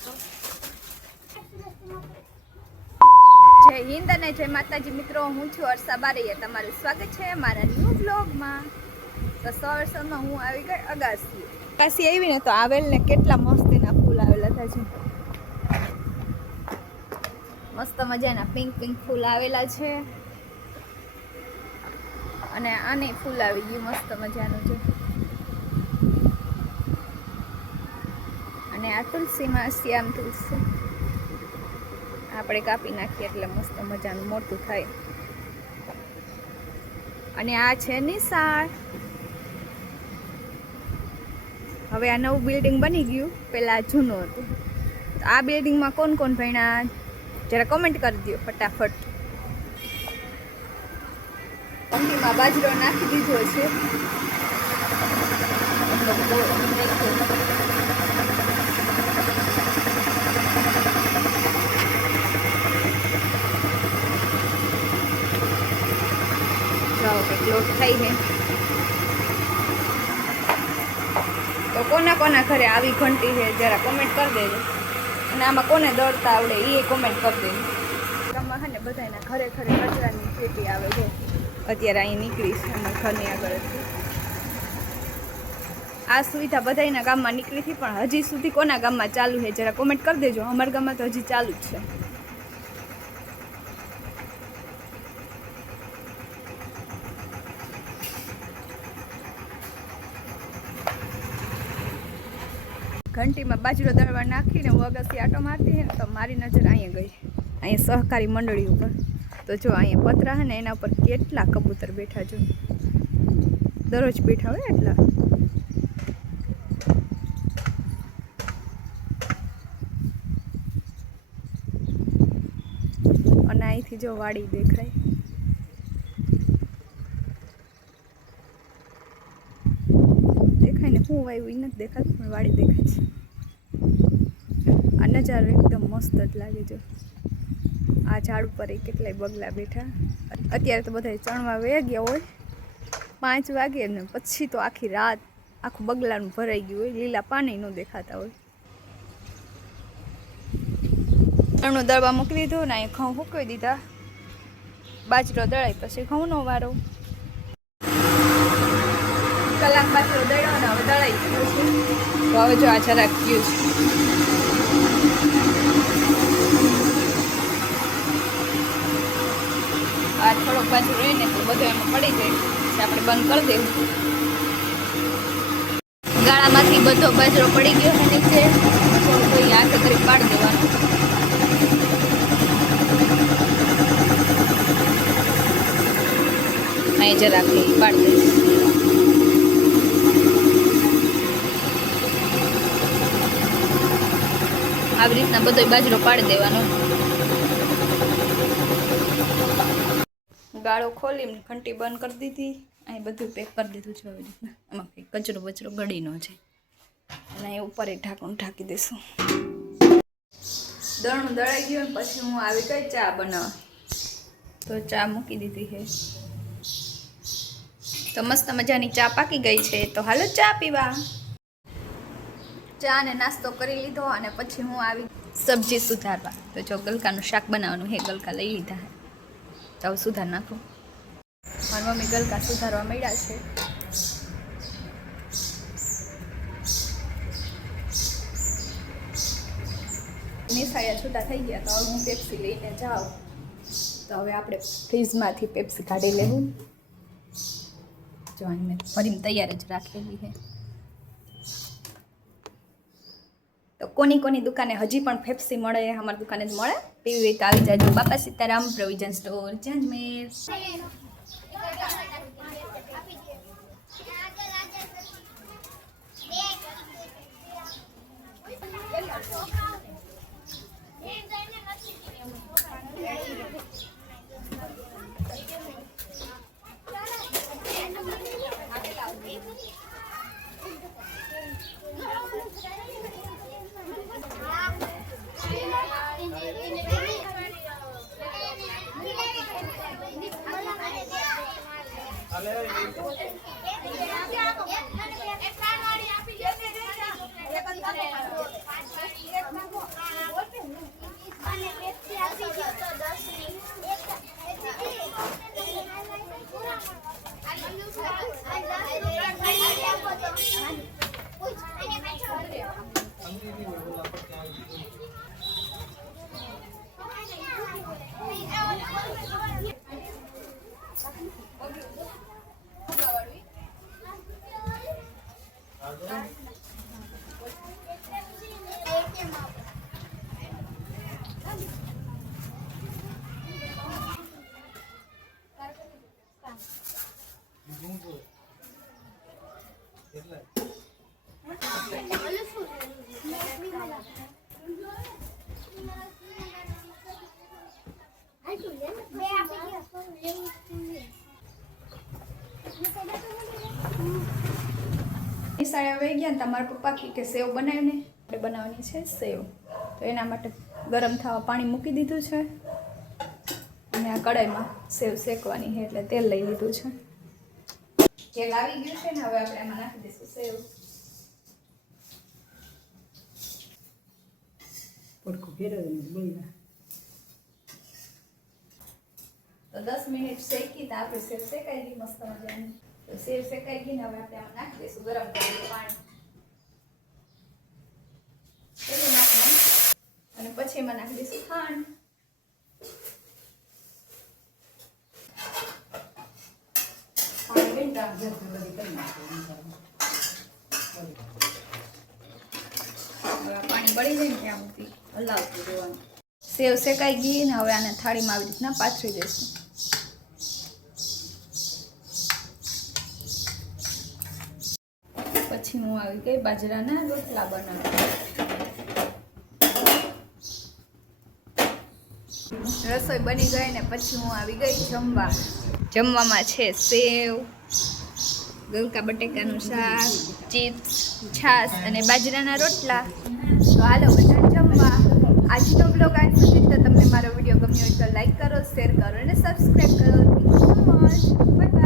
જય હિન્દ અને જય માતાજી મિત્રો, હું છું અર્ષા બારૈયા. તમારું સ્વાગત છે મારા ન્યૂ બ્લોગમાં. તો સવારમાં હું આવી ગઈ અગાસી આવી ને તો આવેલ ને કેટલા મસ્તીના ફૂલ આવેલા હતા છે. મસ્ત મજાના પિંક પિંક ફૂલ આવેલા છે અને આને ફૂલ આવી ગયું મસ્ત મજાનું છે. અને આ તુલસીમાં શ્યામ તુલસી આપણે કાપી નાખીએ એટલે મસ્ત મજાનું મોટું થાય. અને આ છે નિશાળ. હવે આ નવું બિલ્ડિંગ બની ગયું, પહેલાં જૂનું હતું. તો આ બિલ્ડિંગમાં કોણ કોણ ભણ્યા જરા કોમેન્ટ કરી દો ફટાફટ. પંક્તિમાં બાજરો નાખી દીધો છે. લોટ થઈ છે તો કોના કોના ઘરે આવી ઘંટી છે જરા કોમેન્ટ કરી દેજો. અને આમાં કોને દોડતા આવડે એ કોમેન્ટ કરી દેજો. ગામમાં છે ને બધાના ઘરે ઘરે કચરાની પેટી આવે છે. અત્યારે અહીં નીકળી છે અમારા ઘરની આગળ. આ સુવિધા બધાના ગામમાં નીકળી હતી, પણ હજી સુધી કોના ગામમાં ચાલુ છે જરા કોમેન્ટ કરી દેજો. અમારા ગામમાં તો હજી ચાલુ જ છે. ઘંટીમાં બાજરો દળવા નાખીને હું અગાસી આટો મારતી ને તો મારી નજર અહીંયા ગઈ, અહીંયા સહકારી મંડળી ઉપર. તો જો અહીંયા પતરા છે ને એના ઉપર કેટલા કબૂતર બેઠા જો, દરરોજ બેઠા હોય એટલા. અને અહીંથી જો વાડી દેખાય. દેખાય ને હું વાયું એ નથી દેખાતું, પણ વાડી દેખાય છે. આ નજારો એકદમ મસ્ત જ લાગે છે. આ ઝાડ ઉપર એ કેટલાય બગલા બેઠા. અત્યારે તો બધા ચણવા વહી ગયા હોય 5 વાગે ને પછી તો આખી રાત આખું બગલાનું ભરાઈ ગયું હોય, લીલા પાણી ન દેખાતા હોય. ચણનું દળવા મૂકી દીધું ને અહીં ઘઉં સૂકવી દીધા. બાજરો દળાય પછી ઘઉંનો વારો. કલાક બાજરો દળ્યો ને હવે દળાઈ ગયો છે. તો હવે જો આ જરાક ગયું છે. આ થોડોક બાજુ રહીને તો બધું એમાં પડી જાય પછી આપણે બંધ કરી દેવું. ગાળામાંથી બધો બાજરો પડી ગયો છે નીચે. થોડું આખે કરી પાડી દેવાનું. અહીં જરાક પાડી દઈશ. આવી રીતના બધો બાજરો પાડી દેવાનો. ગાળો ખોલીને ઘંટી બંધ કરી દીધી. અહીં બધું પેક કરી દીધું છે. આવી રીતના આમાં કંઈ કચરો બચરો ગળીનો છે. અને અહીં ઉપર એક ઢાંકણું ઢાંકી દઈશું. દળનું દળાઈ ગયું ને પછી હું આવી ગઈ ચા બનાવવા. તો ચા મૂકી દીધી છે. તો મસ્ત મજાની ચા પાકી ગઈ છે. તો હાલો ચા પીવા. ચા ને નાસ્તો કરી લીધો અને પછી હું આવી સબ્જી સુધારવા. તો જો ગલકાનું શાક બનાવવાનું હે, ગલકા લઈ લીધા હે. તો હવે સુધાર નાખું. મારી મમ્મી ગલકા સુધારવા મળ્યા છે. નિશાળિયા છૂટા થઈ ગયા તો હવે હું પેપ્સી લઈને જાઉં. તો હવે આપણે ફ્રીજમાંથી પેપ્સી કાઢી લેવું. જો અહીં મેં ભરીને તૈયાર જ રાખેલી છે. તો કોની કોની દુકાને હજી પણ પેપ્સી મળે, અમારી દુકાને જ મળે. પીવી હોય તો આવી જાજો. બાપા સીતારામ પ્રોવિઝન સ્ટોર, જંજમેર. નિશાળે વહી ગયા ને તમારા પપ્પા કે સેવ બનાવીને આપણે બનાવવાની છે સેવ. તો એના માટે ગરમ થવા પાણી મૂકી દીધું છે અને આ કડાઈમાં સેવ શેકવાની છે એટલે તેલ લઈ લીધું છે. તેલ આવી ગયું છે ને હવે આપણે એમાં નાખી દઈશું સેવ. પડખું ફેરવીને બોલ્યા તો 10 મિનિટ શેકી તો આપણે સેવ શેકાઈ ગઈ મસ્ત મજાની. તો સેવ શેકાઈ ગઈ ને હવે આપણે આમાં નાખી દઈશું ગરમ કરેલું પાણી. એટલું નાખવાનું અને પછી એમાં નાખી દઈશું ખાંડ. પાણી લઈને કામ જતું બધી કરી નાખો. હવે આ પાણી બળી જાય ને ત્યાં સુધી હલાવતું રહેવાનું. સેવ શેકાઈ ગઈ ને હવે આને થાળીમાં આવી રીતના પાથરી દઈશું. પછી હું આવી ગઈ બાજરાના રોટલા બનાવવા. રસોઈ બની ગઈ ને પછી હું આવી ગઈ જમવા. જમવામાં છે સેવ, ગલકા બટેકાનું શાક, ચિપ્સ, છાશ અને બાજરાના રોટલા. તો હાલો બધા જમવા. આજનો બ્લોગ આજ સુધી. તો તમને મારો વિડીયો ગમ્યો હોય તો લાઈક કરો, શેર કરો અને સબસ્ક્રાઈબ કરો. Thank you so much. Bye bye.